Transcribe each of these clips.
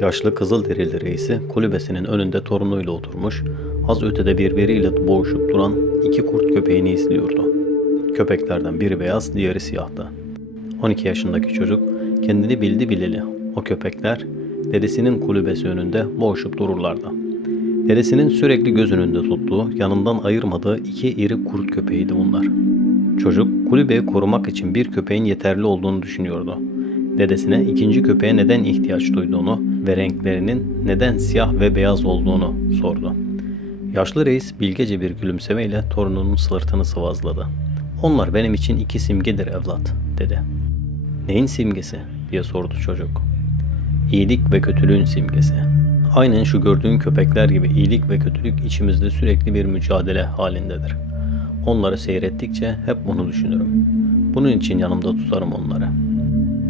Yaşlı Kızılderili reisi kulübesinin önünde torunuyla oturmuş, az ötede birbiriyle boğuşup duran iki kurt köpeğini izliyordu. Köpeklerden biri beyaz, diğeri siyahtı. 12 yaşındaki çocuk kendini bildi bileli. O köpekler dedesinin kulübesi önünde boğuşup dururlardı. Dedesinin sürekli göz önünde tuttuğu, yanından ayırmadığı iki iri kurt köpeğiydi bunlar. Çocuk kulübeyi korumak için bir köpeğin yeterli olduğunu düşünüyordu. Dedesine ikinci köpeğe neden ihtiyaç duyduğunu ve renklerinin neden siyah ve beyaz olduğunu sordu. Yaşlı reis bilgece bir gülümsemeyle torununun sırtını sıvazladı. Onlar benim için iki simgedir evlat, dedi. Neyin simgesi? diye sordu çocuk. İyilik ve kötülüğün simgesi. Aynen şu gördüğün köpekler gibi iyilik ve kötülük içimizde sürekli bir mücadele halindedir. Onları seyrettikçe hep bunu düşünürüm. Bunun için yanımda tutarım onları.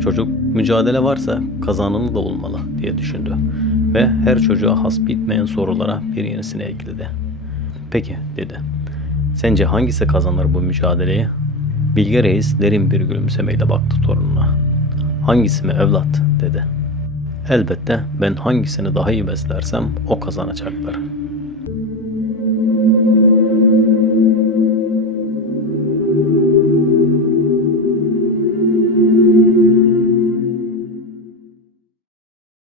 Çocuk mücadele varsa kazananı da olmalı diye düşündü ve her çocuğa has bitmeyen sorulara bir yenisini ekledi. Peki dedi. Sence hangisi kazanır bu mücadeleyi? Bilge Reis derin bir gülümsemeyle baktı torununa. Hangisi mi evlat dedi. Elbette ben hangisini daha iyi beslersem o kazanacaktır.